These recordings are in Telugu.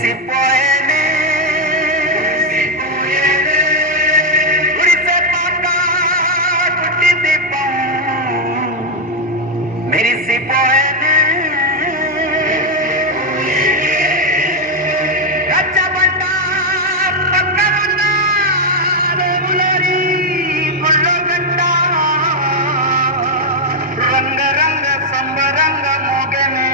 మురిసిపోయేనే గుడిసె పాక గుడ్డి దీపం మెరిసిపోయేనే రచ్చబండ పక్కనున్న రేవులరి గుళ్ళగడ్డ రంగరంగ సంబరంగ మోగనే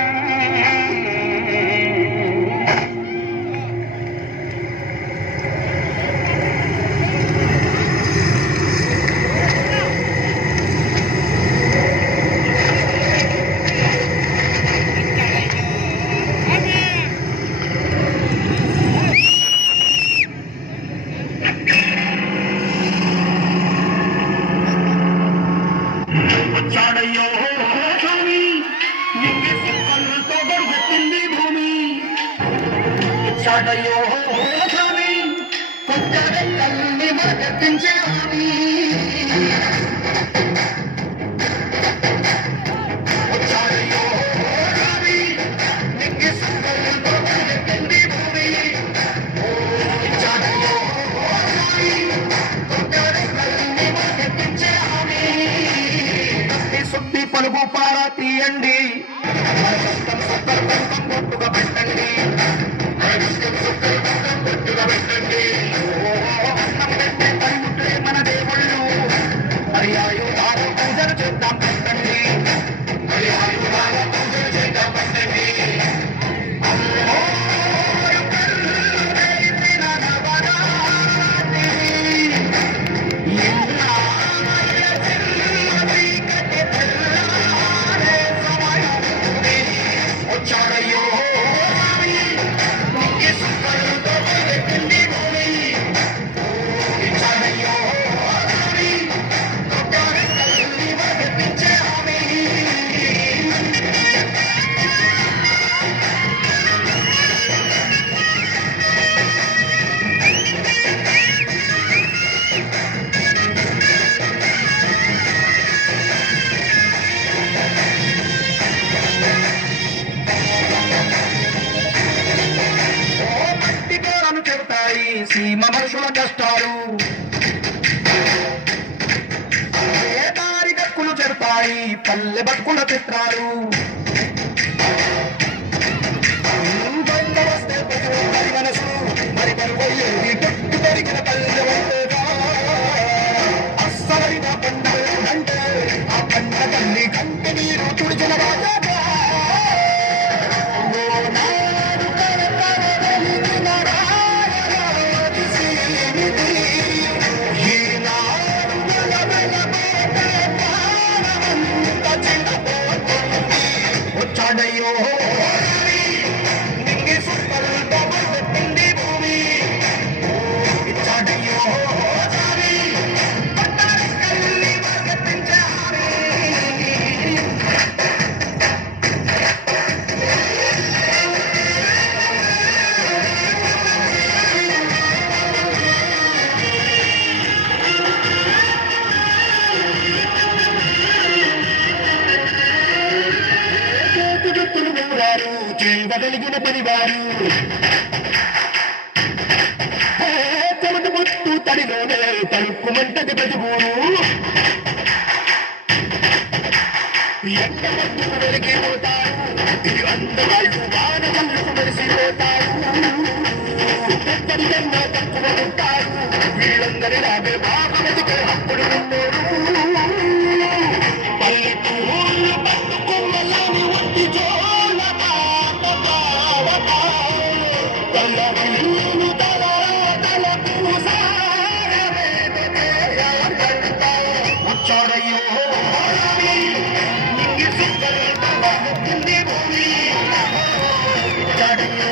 వచ్చాడయ్యో స్వామి నింగి సుక్కలతో గడుగుతుంది భూమి వచ్చాడయ్యో స్వామి కొత్తరెక్కల్ని మరకెత్తించే స్వామి వచ్చాడయ్యో స్వామి నింగి సుక్కలతో గడుగుతుంది భూమి వచ్చాడయ్యో స్వామి కొత్తరెక్కల్ని మరకెత్తించే స్వామి సుత్తి పలుగు పారా తీయండి బొట్టుగా పెట్టండి బొట్టుగా పెట్టండి అన్నం పెట్టే పనిముట్లే మన దేవుళ్ళు మరి ఆయుధాల పూజలు చేద్దాం పెట్టండి మరి ఆయుధాల పూజలు చేద్దాం పెట్టండి వచ్చాడయ్యో నింగి సుక్కలతో గడుగుతుంది భూమి వచ్చాడయ్యో కొత్తరెక్కల్ని మరకెత్తించే స్వామి మట్టి పేరను చెబుతాయి సీమ మనుషుల కష్టాలు ఏ దారి గక్కులు చెడతాయి పల్లె బతుకుల చిత్రాలు బండ వస్తే మరి మనసు మరి పరువయ్యేది తొట్టు పెరిగిన పల్లె వంటేగా అస్సలైన పండుగ అంటే ఆ పంట తల్లి కంటి నీరు తుడిచిన రాజాగా వచ్చాడయ్యో నింగి సుక్కలతో గడుగుతుంది భూమి వచ్చాడయ్యో కొత్తరెక్కల్ని మరకెత్తించే స్వామి చేతులు ఊరారు చేయగలిగిన పనివారు చెమట ముట్టు తడిలోనే తడుక్కుమంటది ప్రతిపూరు ఎండ మట్టుకు వెలిగిపోతారు అందగాళ్ళు వానగళ్ళు మెరిసిపోతారు ఎక్కడికన్నా తక్కువ ఉంటారు వీళ్ళందరిలాగే బాగా బతికే అప్పుడు ఉన్నోరు పల్లెటూళ్ళు పట్టుకుమ్మలాని ఒట్టి జోల తల్లవిల్లు తల వచ్చాడయ్యో నింగి సుక్కలతో గడుగుతుంది భూమి వచ్చాడయ్యో